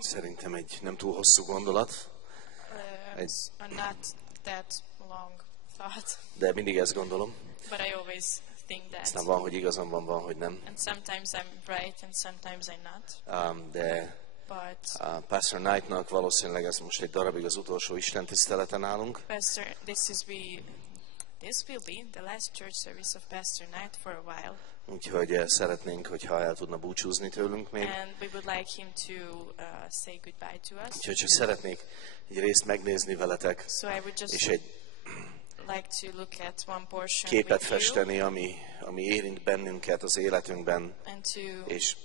Szerintem egy nem túl hosszú gondolat, not that long thought, de mindig ezt gondolom. but I always think that. Aztán van, hogy igazam van, van, hogy nem. And sometimes I'm right and sometimes I'm not. De But Pastor Knightnak valószínűleg ez most egy darabig az utolsó Isten tiszteleten állunk. Pastor, this will be the last church service of Pastor Knight for a while. Úgyhogy szeretnénk, hogyha el tudna búcsúzni tőlünk még. And we would like him to say goodbye to us. Úgyhogy csak szeretnék egy részt megnézni veletek, So I would just és egy like to look at one portion képet with you festeni, ami érint bennünket az életünkben, and to és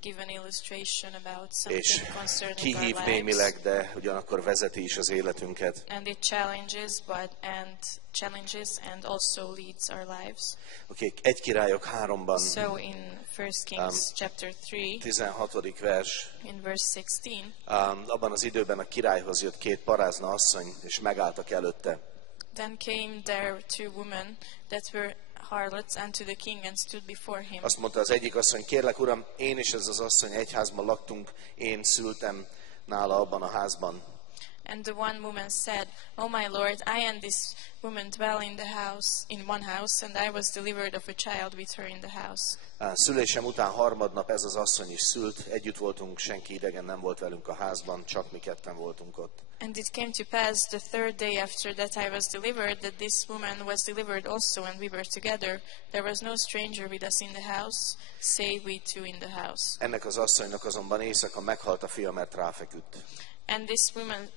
give an illustration about és something concerning our kihív lives. némileg, de ugyanakkor vezeti is az életünket. And it challenges and also leads our lives. Oké, 1 Királyok 3-ban, So in 1 Kings chapter 3, 16. vers, in verse 16, abban az időben a királyhoz jött 2 parázna asszony, és megálltak előtte. then came there 2 women that were harlots unto the king and stood before him. Azt mondta az egyik asszony, kérlek uram, én és ez az asszony egy házban laktunk, én szültem nála abban a házban. And the one woman said, "O my lord, I and this woman dwell in one house, and I was delivered of a child with her in the house." Szülésem után harmadnap ez az asszony is szült, együtt voltunk, senki idegen nem volt velünk a házban, csak mi ketten voltunk ott. And it came to pass the 3rd day after that I was delivered, that this woman was delivered also, and we were together. There was no stranger with us in the house, save we two in the house. Ennek az asszonynak azonban éjszaka meghalt a fia, mert ráfeküdt. And this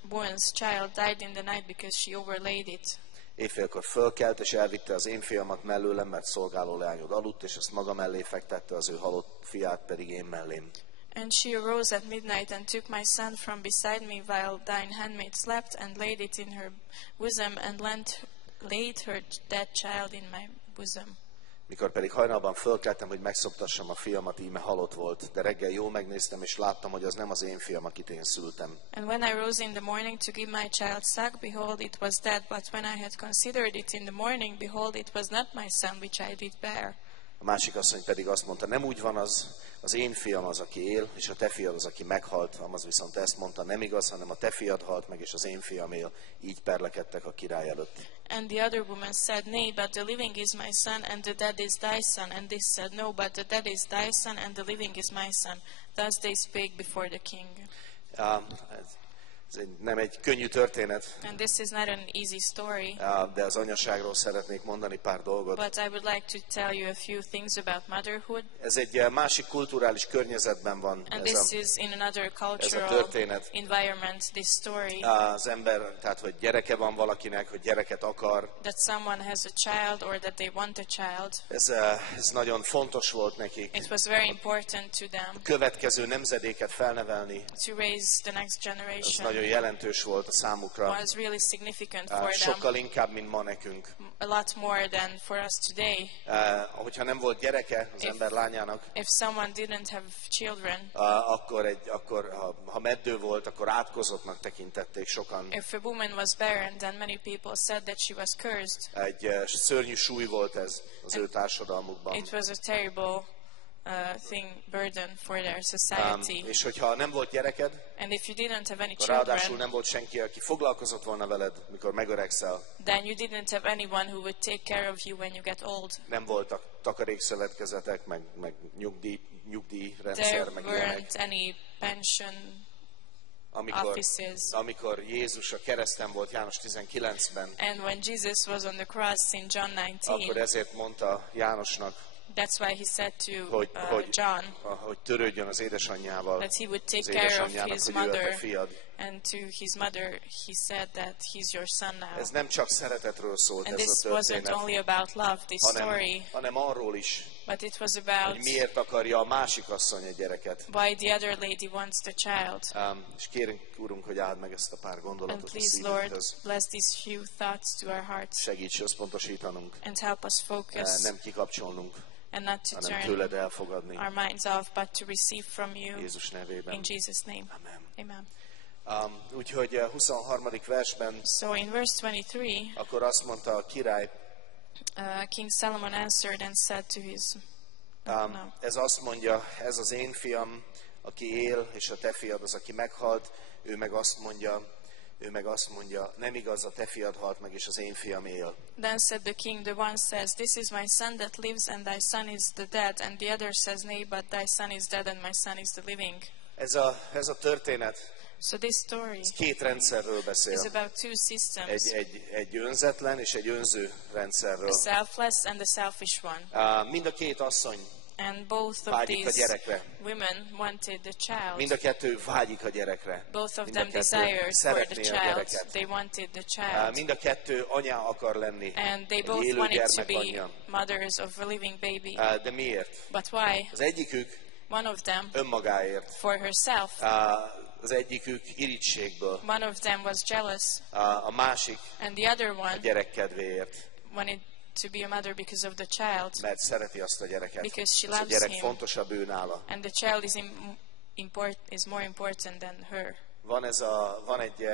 woman's child died in the night because she overlaid it. Éjfélkor fölkelt, és elvitte az én fiamat mellőlem, mert szolgáló leányod aludt, és azt maga mellé fektette, az ő halott fiát pedig én mellém. And she arose at midnight and took my son from beside me while thine handmaid slept, and laid it in her bosom, and laid her dead child in my bosom. Mikor pedig hajnalban fölkeltem, hogy megszoptassam a fiamat, íme halott volt, de reggel jól megnéztem, és láttam, hogy az nem az én fiam, akit én szültem. And when I rose in the morning to give my child suck, behold, it was dead. But when I had considered it in the morning, behold, it was not my son which I did bear. A másik asszony pedig azt mondta, nem úgy van az én fiam az, aki él, és a te fiad az, aki meghalt. Amaz viszont ezt mondta, nem igaz, hanem a te fiad halt meg, és az én fiam él. Így perlekedtek a király előtt. And the other woman said, Nay, but the living is my son, and the dead is thy son. And this said, No, but the dead is thy son, and the living is my son. Thus they spake before the king. Ez nem egy könnyű történet, And this is not an easy story, de az anyaságról szeretnék mondani pár dolgot. but I would like to tell you a few things about motherhood. Ez egy másik kulturális környezetben van And this is in another cultural történet. environment, this story, az ember, tehát hogy gyereke van valakinek, hogy gyereket akar. that someone has a child or that they want a child. Ez nagyon fontos volt nekik. It was very important to them Következő nemzedéket felnevelni, to raise the next ez generation. nagyon jelentős volt a számukra. Was really significant for them, Sokkal inkább, mint ma nekünk. a lot more than for us today. Hogyha nem volt gyereke az ember lányának, If someone didn't have children, akkor ha meddő volt, akkor átkozottnak tekintették sokan. if a woman was barren, then many people said that she was cursed. Egy szörnyű súly volt ez az ő társadalmukban. It was a terrible burden for their society. És hogyha nem volt gyereked, And if you didn't have any ráadásul children, nem volt senki, aki foglalkozott volna veled, mikor megöregszel. then you didn't have anyone who would take care of you when you get old. Nem voltak takarékszövetkezetek, meg nyugdíjrendszer, There meg ilyenek. weren't any pension offices. Amikor Jézus a kereszten volt János 19-ben, And when Jesus was on the cross in John akkor 19, ezért mondta Jánosnak, that's why he said to hogy John hogy törődjön az édesanyjával, that he would az take care of édesanyjának, his hogy ő a te mother. fiad. And to his mother, he said that he's your son now. Ez nem csak szeretetről szólt And ez this a wasn't történet, only about love, this story, hanem arról is, but it was about hogy miért akarja a másik asszony egy gyereket. why the other lady wants the child. És kérünk, Úrunk, hogy áld meg ezt a pár And gondolatot a please, Lord, szívünkhöz. bless these few thoughts to our hearts Segíts összpontosítanunk, and help us focus nem kikapcsolnunk, and not to hanem turn tőled elfogadni. our minds off, but to receive from you Jézus nevében. in Jesus' name. Amen. Amen. Úgyhogy 23. versben So in verse 23, akkor azt mondta a király, King Solomon answered and said to his No. Ez azt mondja, ez az én fiam, aki él, és a te fiad az, aki meghalt. Ő meg azt mondja, nem igaz, a te fiad halt meg, és az én fiam él. Then said the king, the one says, this is my son that lives, and thy son is the dead. And the other says, nay, but thy son is dead, and my son is the living. Ez a történet, So this story két rendszerről is beszél. about two systems, Egy önzetlen és egy önző rendszerről. the selfless and the selfish one. Mind a két asszony And both of vágyik a these gyerekre. women wanted the child. Mind a kettő vágyik a gyerekre. Both of Mind a them kettő desired for the szeretné a child. gyereket. They wanted the child. Mind a kettő anyá akar lenni. And they Egy both élő wanted to gyermek be anyja. mothers of a living baby. De miért? But why? Az egyikük One of them önmagáért. for herself. Az egyikük irigységből. One of them was jealous. A másik And the other a one gyerek kedvéért. wanted to be a mother because of the child. Mert szereti azt a gyereket. Because she Ez a loves gyerek him. fontosabb ő nála. And the child is more important than her. Van egy,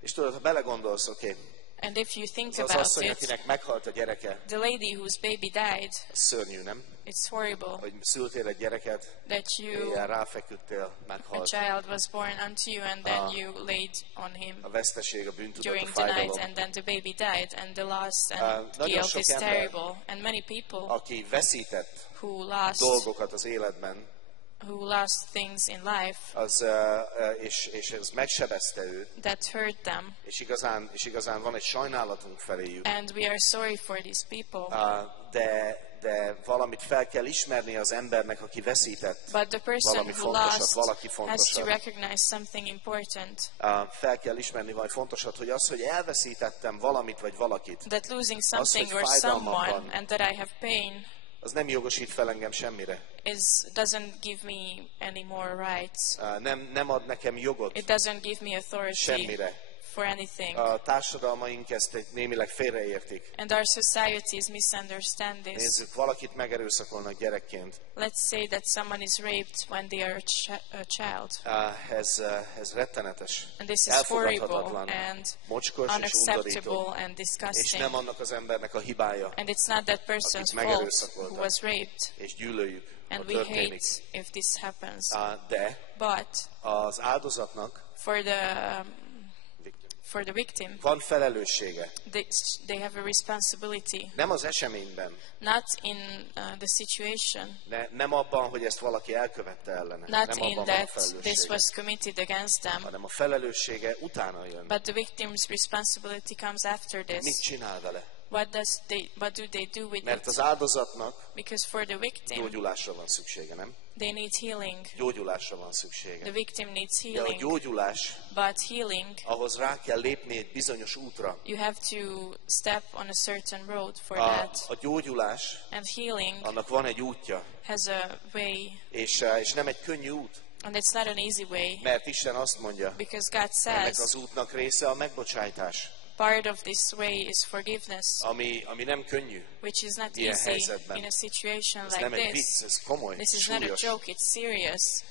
és tudod, ha belegondolsz, oké, And if you think az about asszony, it, akinek meghalt a gyereke, the lady whose baby died, ez szörnyű, nem? it's horrible Hogy szültél egy gyereket, that you, éjjel ráfeküdtél, a meghalt. child was born unto you, and then you laid on him A veszteség, a bűntudat, a during the night, fájdalom. and then the baby died, and the loss and nagyon guilt sok is ember, terrible. And many people Aki veszített who lost dolgokat az életben, things in life és ez megsebezte őt, that hurt them, és igazán van egy sajnálatunk feléjük, and we are sorry for these people. de valamit fel kell ismerni az embernek, aki veszített. But the person Valami who fontosat, lost valaki has to fontosat. recognize something important. Fel kell ismerni valami fontosat, hogy az, hogy elveszítettem valamit vagy valakit, That losing something hogy or fájdalmam someone van, and that I have pain az nem jogosít fel engem semmire. doesn't give me any more rights. Nem ad nekem jogot It doesn't give me authority semmire. for anything. A társadalmaink ezt némileg félreértik. And our societies misunderstand this. Nézzük, valakit megerőszakolnak gyerekként. Let's say that someone is raped when they are a child. Ez rettenetes, And this is horrible elfogadhatatlan, and mocskos és undorító. unacceptable and És disgusting. nem annak az embernek a hibája, And it's not that person's akit fault megerőszakoltak. who was raped. és gyűlöljük, ha And we történik. hate if this happens. De But az áldozatnak for the victim, van felelőssége. they have a responsibility, Nem az eseményben, not in the situation, nem abban, hogy ezt valaki elkövette ellene. not Nem in abban van a that this felelőssége, was committed against them, hanem a felelőssége utána jön. but the victim's responsibility comes after Mit this. csinál vele? What do they do with Mert az it? áldozatnak Because for the victim, gyógyulásra van szüksége, nem? they need healing. Gyógyulásra van The szüksége. victim needs De a healing, gyógyulás, but healing, ahhoz rá kell lépni egy bizonyos útra. you have to step on a certain road for A that. gyógyulás, And healing annak van egy útja, has a way, és nem egy könnyű út, and it's not an easy way, mert Isten azt mondja, because God ennek says az útnak része a megbocsájtás, part of this way is forgiveness, ami nem könnyű. which is not ilyen easy helyzetben. in a situation Ez like nem egy this. vicc, ez komoly, This is not a súlyos. joke, it's serious.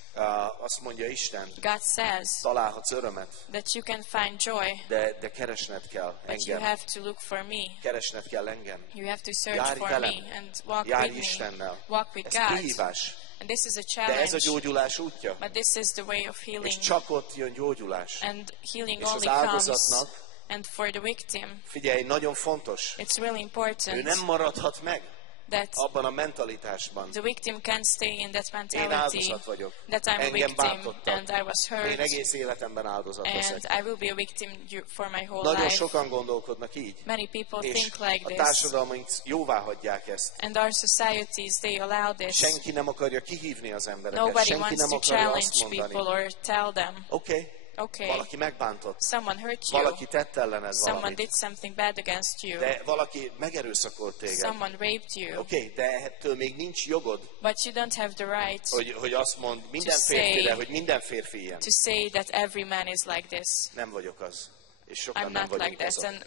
Azt mondja Isten, God says találhatsz örömet, that you can find joy, de keresned kell but you engem. have to look for me. Keresned kell engem. You have to search Járj for velem. me and walk Járj with me, Istennel. walk with Ez God. kihívás. And this is a De ez a challenge, gyógyulás útja. but this is the way of És healing. csak ott jön gyógyulás. And healing És az only comes, áldozatnak, and for the victim, figyelj, nagyon fontos, it's really ő important nem maradhat meg that abban a mentalitásban. the victim can stay in that Én mentality áldozat vagyok. that I'm a Engem victim bántottak. and I was Én hurt egész életemben áldozat and leszek. I will be a victim for my whole Nagyon life. sokan gondolkodnak így. Many people És think like a this, társadalmaink jóvá hagyják ezt. and our societies, they allow this. Senki nem akarja kihívni az embereket. Nobody Senki wants nem to akarja azt challenge mondani. people or tell them, Oké, okay, valaki megbántott. someone hurt you, Valaki tett ellened someone valamit. did something bad against you, De valaki megerőszakolt téged. someone raped you, Oké, de ettől még nincs jogod, but you don't have the right hogy azt mond minden To say- férfire, hogy minden férfi ilyen. to say that every man is like this. Nem vagyok az. És sokan I'm nem not like vagyunk that, azok. and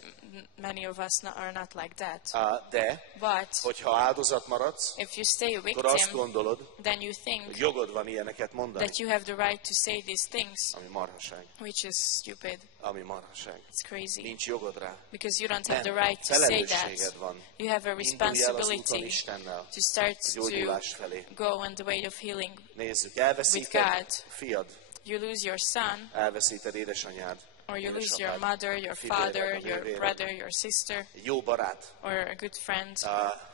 many of us are not like that. De, But hogyha áldozat maradsz, if you stay a akkor azt victim, gondolod, then you hogy think jogod van ilyeneket mondani. that you have the right to say these things, Ami marhaság. which is stupid. Ami marhaság. It's crazy. Nincs jogod rá. Because you don't have Nem. the right to say that. Felelősséged van. You have a Indulj el az úton responsibility Istennel. to start A gyógyulás felé. to go on the way of healing. Nézzük, With elveszíted God. fiad, You lose your son, elveszíted édesanyád, or you lose your édesapád, mother, your fivéred, father, a your nővéred. brother, your sister, Egy jó barát or a good friend.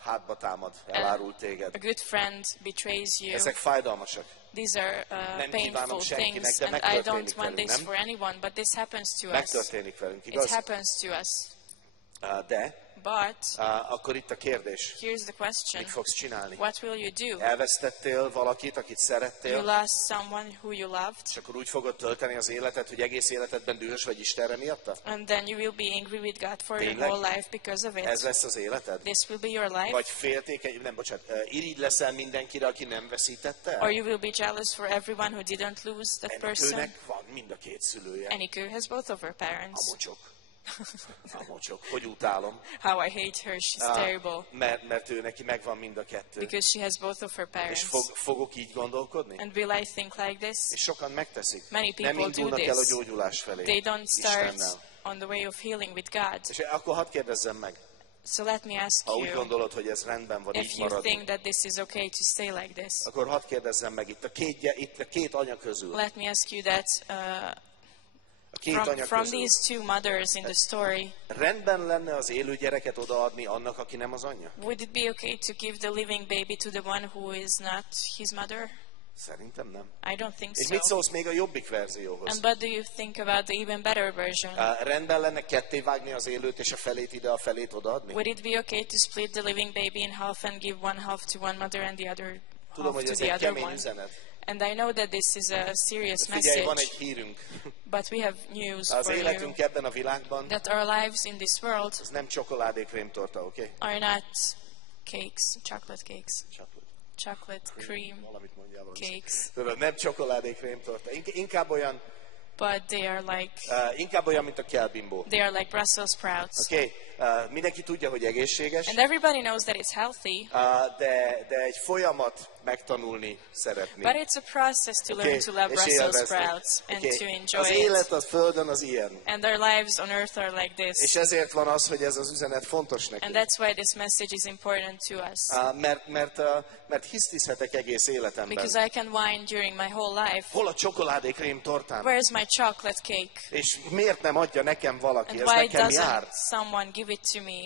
hátba támad, elárul téged. A good friend betrays you. Ezek fájdalmasak. These are Nem kívánom painful senkinek, things, de and I megtörténik don't want velünk, this nem? for anyone, but this happens to us. Megtörténik velünk, It igaz? happens to us. De But akkor itt a kérdés, here's the question. mit fogsz csinálni? What will you do? Elvesztettél valakit, akit You szerettél, lost someone who you loved, és akkor úgy fogod tölteni az életet, hogy egész életedben dühös vagy Istenre miatta? and then you will be angry with God for your Tényleg? whole life because of Ez it. lesz az életed? This will be your life. Vagy féltékeny, nem, bocsánat, irigy leszel mindenkire, aki nem veszítette Or el? you will be jealous for everyone who didn't lose that person. Enikőnek van mind a két szülője. Anikő has both of her parents. A mocsok. A mocsok. Hogy utálom? How I hate her, she's terrible. Mert ő neki megvan mind a kettő. Because she has both of her És parents. fogok így gondolkodni? And will I think like this? És sokan megteszik. Many Nem people do indulnak el a this. gyógyulás felé. They don't start Istennel. on the way of healing with God. És akkor hadd kérdezzem meg, So let me ask ha úgy you, gondolod, hogy ez rendben van, if így you maradni, think that this is okay to stay like this. akkor hadd kérdezzem meg, itt a két anya közül, Let me ask you that a két anya from közül, these two mothers in the story, rendben lenne az élő gyereket odaadni annak, aki nem az anyja? would it be okay to give the living baby to the one who is not his mother? Szerintem nem. I don't think És so. mit szólsz még a jobbik verzióhoz? And what do you think about the even better version? Rendben lenne ketté vágni az élőt, és a felét ide, a felét odaadni? Would it be okay to split the living baby in half and give one half to one mother and the other Tudom, half hogy to ez the egy other kemény one? üzenet. And I know that this is a serious Figyelj, van egy message, hírünk. but we have news Az for you életünk ebben a világban, that our lives in this world ez nem csokoládékrémtorta, oké? are not cakes, chocolate cakes, Chocolate. chocolate cream Valamit mondjál valami. cakes, Tudod, nem csokoládékrémtorta. Inkább olyan, but they are mint a kell bimbó. like Brussels sprouts. Oké? Mindenki tudja, hogy egészséges, And everybody knows that it's healthy, de egy folyamat megtanulni szeretni. but it's a process to learn to love És Brussels élvezni. sprouts and Oké? to enjoy Az it. élet a földön az ilyen. And our lives on earth are like És this. ezért van az, hogy ez az üzenet fontos And nekünk. that's why this message is important to us. Mert hisztizhetek egész életemben. Because I can whine during my whole life. Hol a csokoládékrém tortám? Where's my chocolate cake? És miért nem adja nekem valaki? And Ez why nekem jár. doesn't someone give it to me?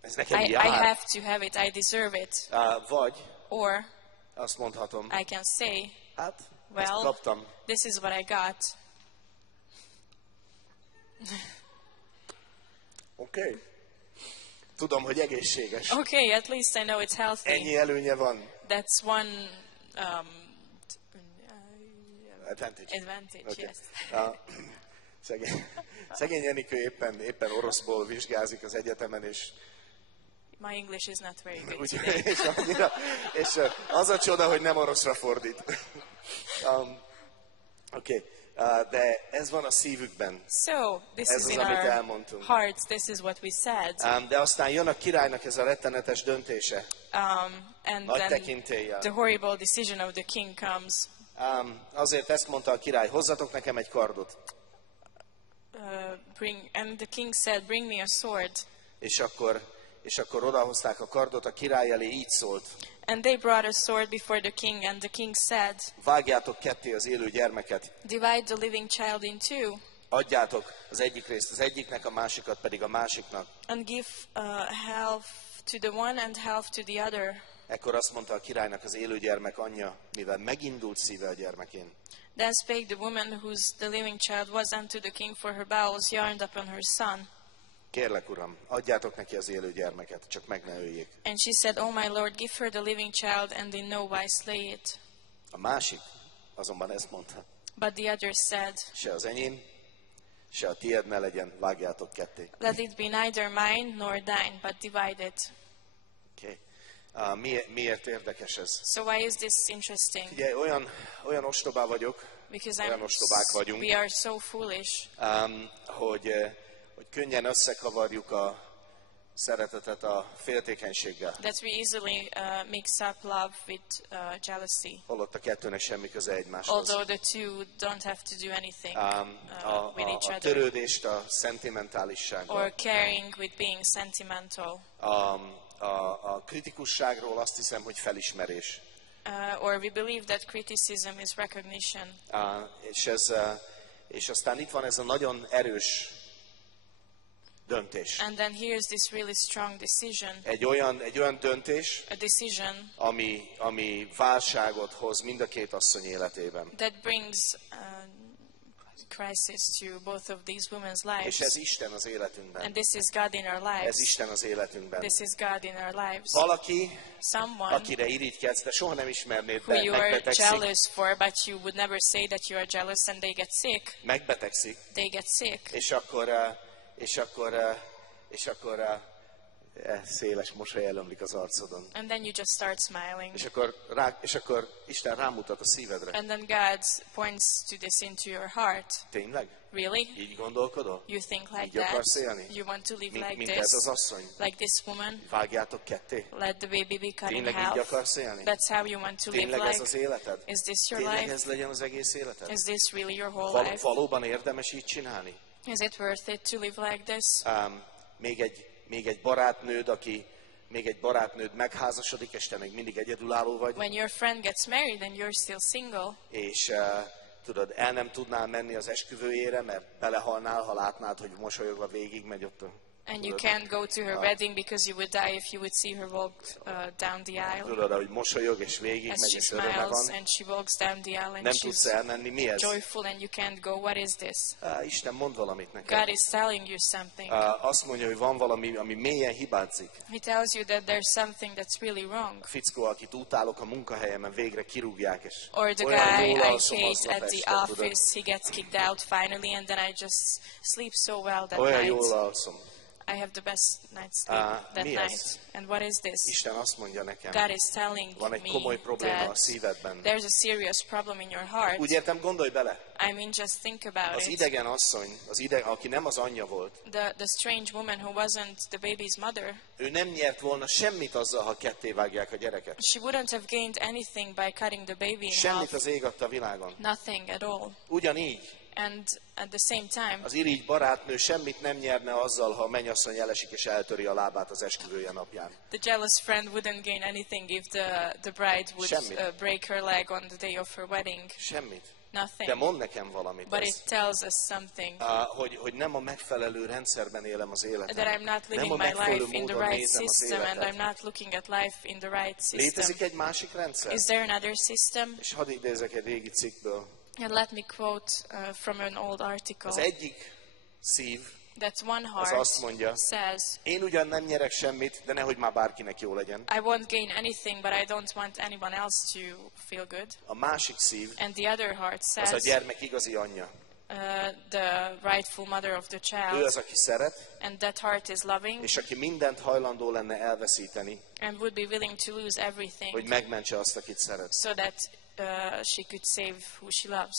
Ez nekem I jár. have to have it. I deserve it. Vagy Or azt mondhatom, I can say, hát ezt well, kaptam. this is what I got. Oké. Tudom, hogy egészséges. Okay, at least I know it's healthy. Ennyi előnye van. That's one Advantage. advantage, Okay. yes. Szegény Enikő éppen oroszból vizsgázik az egyetemen, és My English is not very good Úgy, today. és az a csoda, hogy nem oroszra fordít. Oké, de ez van a szívükben. So, this Ez is az, in amit our elmondtunk. hearts. This is what we said. De aztán jön a királynak ez a rettenetes döntése. And Nagy then tekintéllyel. the horrible decision of the king comes. Azért ezt mondta a király, hozzatok nekem egy kardot. And the king said, bring me a sword. És akkor odahozták a kardot, a király elé így szólt. And they brought a sword before the king, and the king said, Vágjátok ketté az élő gyermeket, divide the living child in two, adjátok az egyik részt az egyiknek, a másikat pedig a másiknak. and give half to the one and half to the other. Ekkor azt mondta a királynak az élő gyermek anyja, mivel megindult szíve a gyermekén. Then spake the woman whose the living child was unto the king, for her bowels yearned upon her son. Kérlek, uram, adjátok neki az élő gyermeket, csak meg ne öljék. And she said, O my lord, give her the living child, and in no wise slay it. A másik azonban ezt mondta, But the other said, se az enyém, se a tiéd ne legyen, vágjátok ketté. let it be neither mine nor thine, but divide it. Okay. Miért érdekes ez? So why is this interesting? Ugye olyan ostobá vagyok, Because olyan ostobák vagyunk, we are so foolish hogy könnyen összekavarjuk a szeretetet a féltékenységgel. that we easily mix up love with jealousy. Holott a kettőnek semmi köze egymáshoz. Although the two don't have to do anything with each A other. törődést a szentimentálissággal. Or caring with being sentimental. A kritikusságról azt hiszem, hogy felismerés. Or we believe that criticism is recognition. És aztán itt van ez a nagyon erős döntés. And then here's this really strong decision. Egy olyan döntés, A decision ami válságot hoz mind a két asszony életében. that brings crisis to both of these women's És lives. ez Isten az életünkben. And this is God in our Ez lives. Isten az életünkben. This is God in our lives. Valaki, Someone akire irigykedsz, de soha nem ismernéd, who de you are megbetegszik. jealous for, but you would never say that you are jealous, and they get sick. Megbetegszik, They get sick. és akkor széles mosoly elömlik az arcodon. And then you just start smiling. És akkor Isten rámutat a szívedre. And then God points to this into your heart. Tényleg? Really? Így gondolkodol? You think like Így that? akarsz élni? You want to live like Mint ez az this? asszony? Like this woman? Vágjátok ketté? Let the baby be cut in Tényleg így half? akarsz élni? That's how you want to live Tényleg ez az like? életed? Is this your Tényleg life? ez legyen az egész életed? Is this really your whole life? Valóban érdemes így csinálni? Is it worth it to live like this? Még egy barátnőd megházasodik, és te még mindig egyedülálló vagy, When your friend gets married and you're still single, és tudod, el nem tudnál menni az esküvőjére, mert belehalnál, ha látnád, hogy mosolyogva végig megy ott. and you can't go to her wedding because you would die if you would see her walk down the aisle. Tudod, ahogy mosolyog, és végig As megy, she és öröme smiles van. and she walks down the aisle and Nem tudsz she's elmenni, mi ez? joyful and you can't go. What is this? Isten mond valamit neked. God is telling you something. Azt mondja, hogy van valami, ami mélyen hibázik. He tells you that there's something that's really wrong. A fickó, akit utálok a munkahelyemen, végre kirúgják, és Or the olyan guy jól I alszom hate aznap at the este, tudod. office, he gets kicked out finally, and then I just sleep so well that Olyan night. jól alszom. I have the best night's sleep that mi ez? night. And what is this? Isten azt mondja nekem, God is telling van egy komoly me probléma a that szívedben. there's a serious problem in your heart. Úgy értem, gondolj bele, I mean, just think about az it. idegen asszony, aki nem az anyja volt, The strange woman who wasn't the baby's mother, ő nem nyert volna semmit azzal, ha ketté vágják a gyereket. she wouldn't have gained anything by cutting the baby in Semmit half. az ég adta a világon. Nothing at all. Ugyanígy And at the same time, az irigy barátnő semmit nem nyerne azzal, ha a mennyasszony elesik és eltöri a lábát az esküvője napján. the jealous friend wouldn't gain anything if the bride would Semmit. break her leg on the day of her wedding. Semmit. Nothing. De mond nekem valamit. But it tells us something. Hogy nem a megfelelő rendszerben élem az életem. That I'm not Nem living a my megfelelő life in the módon right nézem az system, and I'm életet. not looking at life in the right system. Létezik egy másik rendszer? Is there another system? És hadd idézek egy régi cikkből. And let me quote from an old article. Az egyik szív, That one az heart azt mondja, says, én ugyan nem nyerek semmit, de nehogy már bárkinek jó legyen. I won't gain anything, but I don't want anyone else to feel good. A másik szív, And the other heart az a says, gyermek igazi anyja. the rightful mother of the Ő child. az, aki szeret, And that heart is loving és aki mindent hajlandó lenne elveszíteni, and would be willing to lose hogy everything megmentse azt, akit szeret. so that she could save who she loves.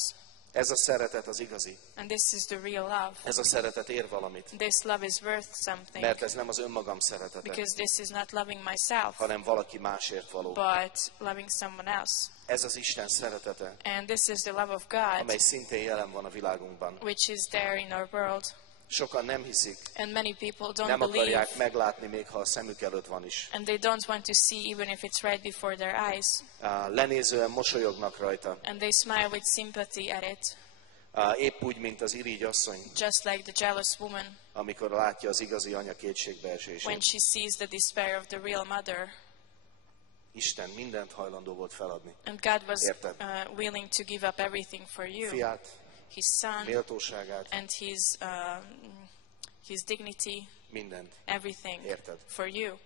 Ez a szeretet az igazi. And this is the real love. Ez a szeretet ér valamit. This love is worth something. Mert ez nem az önmagam szeretete, Because this is not loving myself, hanem valaki másért való. but loving someone else. Ez az Isten szeretete, And this is the love of God, amely szintén jelen van a világunkban. which is there in our world. Sokan nem hiszik, And many people don't nem believe, akarják meglátni, még ha a szemük előtt van is. and they don't want to see even if it's right before their eyes. Lenézően mosolyognak rajta. And they smile with sympathy at it, Épp úgy, mint az irigy asszony, just like the jealous woman amikor látja az igazi anya kétségbeesését. when she sees the despair of the real mother. Isten mindent hajlandó volt feladni. And God was Érted? willing to give up everything for you, Fiát, his son, méltóságát, and his dignity, mindent. everything Érted? for you.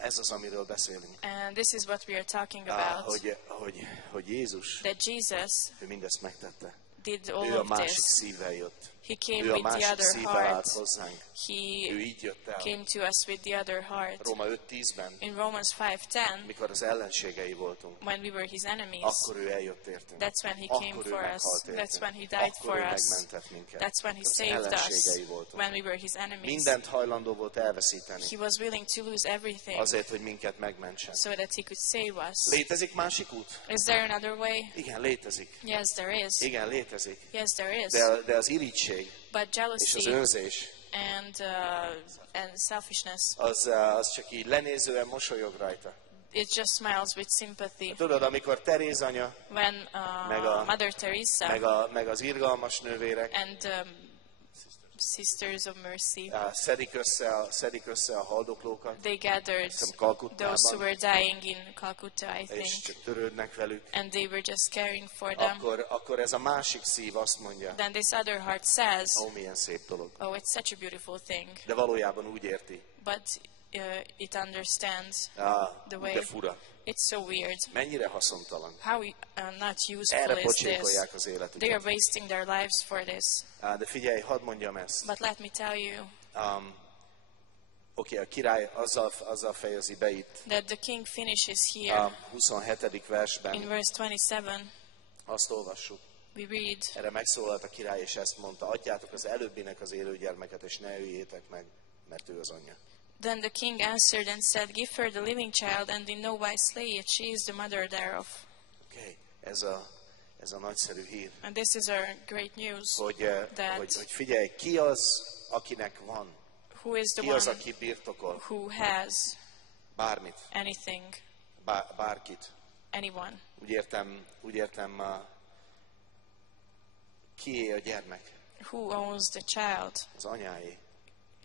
Ez az, amiről beszélünk. And this is what we are talking about. Hogy Jézus, That Jesus ő mindezt megtette. did all Ő a of másik this. szívvel jött. He came Ő a with the másik other szívvel heart. állt hozzánk. Ő He így jött el. came to us with the other heart. Róma 5:10-ben, In Romans 5:10, mikor az ellenségei voltunk, when we were his enemies, akkor ő eljött értünk. that's when he came Akkor ő for us. meghalt értünk. That's when he died Akkor ő for us. megmentett minket. That's when he Az saved us, ellenségei voltunk. when we were his enemies. Mindent hajlandó volt elveszíteni, He was willing to lose everything azért, hogy minket megmentsen. so that he could save us. Létezik másik út? Is there another way? Igen, létezik. Yes, there is. Igen, létezik. Yes, there is. De az irigység But és jealousy az önzés, and selfishness, az csak így lenézően mosolyog rajta. it just smiles with sympathy. Tudod, amikor Teréz anya, When meg a- Mother Teresa meg az irgalmas nővérek and Sisters of Mercy, szedik össze a haldoklókat, they gathered hiszem those who Kalkuttában, were dying in Calcutta, I és think, csak törődnek velük, and they were just caring for them. akkor ez a másik szív azt mondja, Then this other heart says, milyen szép dolog. oh, it's such a beautiful thing, De valójában úgy érti, but it understands the way. de fura. It's so weird. Mennyire haszontalan. How not useful Erre is this? pocsékolják az They életüket. are wasting their lives for this. De figyelj, hadd mondjam ezt. But let me tell you Oké, a király azzal fejezi be itt that the king finishes here a 27. versben. in verse 27. Azt olvassuk. We read, Erre megszólalt a király, és ezt mondta, adjátok az előbbinek az élő gyermeket, és ne öljétek meg, mert ő az anyja. then the king answered and said, give her the living child, and in no wise slay it. She is the mother thereof. Oké, ez a nagyszerű hír, And this is our great news. hogy figyelj, ki az, akinek van? Who is the Ki az, one aki birtokol? who has Bármit, anything, bárkit. anyone? Úgy értem, kié a gyermek? Who owns the child? Az anyáé,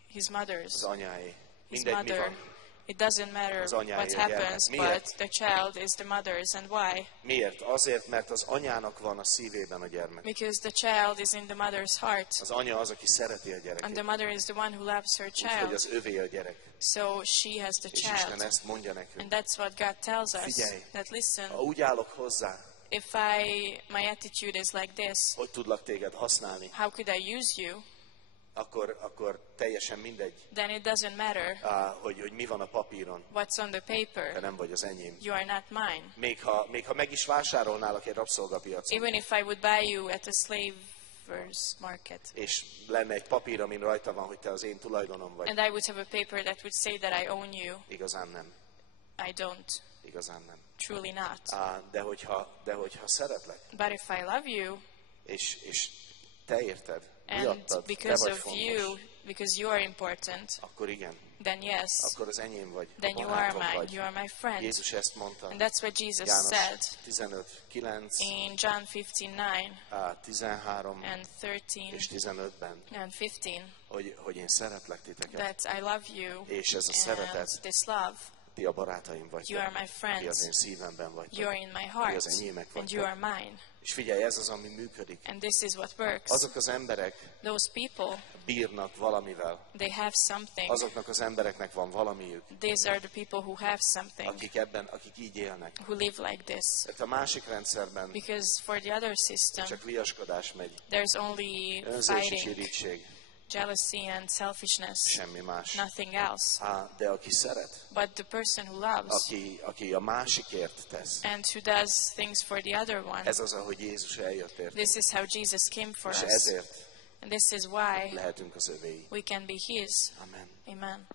His mother's. az anyáé. His Mindegy, mi mother. van. It doesn't matter Az anyáé what a gyermek. happens, Miért? but the child is the mother's. And why? Miért? Azért, mert az anyának van a szívében a gyermek. Because the child is in the mother's heart, Az anya az, aki szereti a and the gyerekét. mother is the one who loves her Úgyhogy child. az övé a gyerek. So she has the És Isten child. ezt mondja And nekünk. that's what God tells us. Figyelj. That listen, Ha úgy állok hozzá, if my attitude is like this, hogy tudlak téged használni, how could I use you? akkor teljesen mindegy, Then it doesn't matter hogy mi van a papíron. what's on the Te paper. nem vagy az enyém. You are not mine. Még ha meg is vásárolnálak egy rabszolgapiacon, Even if I would buy you at a slaver's market, és lenne egy papír, amin rajta van, hogy te az én tulajdonom vagy, and I would have a paper that would say that I own you, igazán nem. I don't. Igazán nem. Truly not. De hogyha szeretlek, But if I love you, és te érted, and miattad, te because vagy of fontos, you, because you are important, akkor igen, then yes, akkor az enyém vagy, then you are barátom mine, vagy. you are my friend. Jézus ezt mondta, And that's what Jesus János said 15:9, in John 15:9 13 and 13 és 15-ben, and 15, hogy én szeretlek titeket, that I love you, és ez a and szeretet, this love, ti a barátaim you vagytok, are my ti az friends, én szívemben vagytok. you are in my Ti heart, az enyémek and you vagytok. are mine. És figyelj, ez az, ami működik. And this is what works. Azok az emberek Those people, bírnak valamivel. they have something. Azoknak az embereknek van valamiük, These are the people who have something, akik így élnek. who live like this. Mert a másik rendszerben Because for the other system, csak viaskodás megy. there's only Önzés és fighting, irigység, jealousy and selfishness, semmi más. nothing else. De aki szeret, But the person who loves aki a másikért tesz, and who does things for the other one, ez az, ahogy Jézus eljött értünk. this is how Jesus came for És us. ezért And this is why lehetünk az övéi. we can be His. Amen. Amen.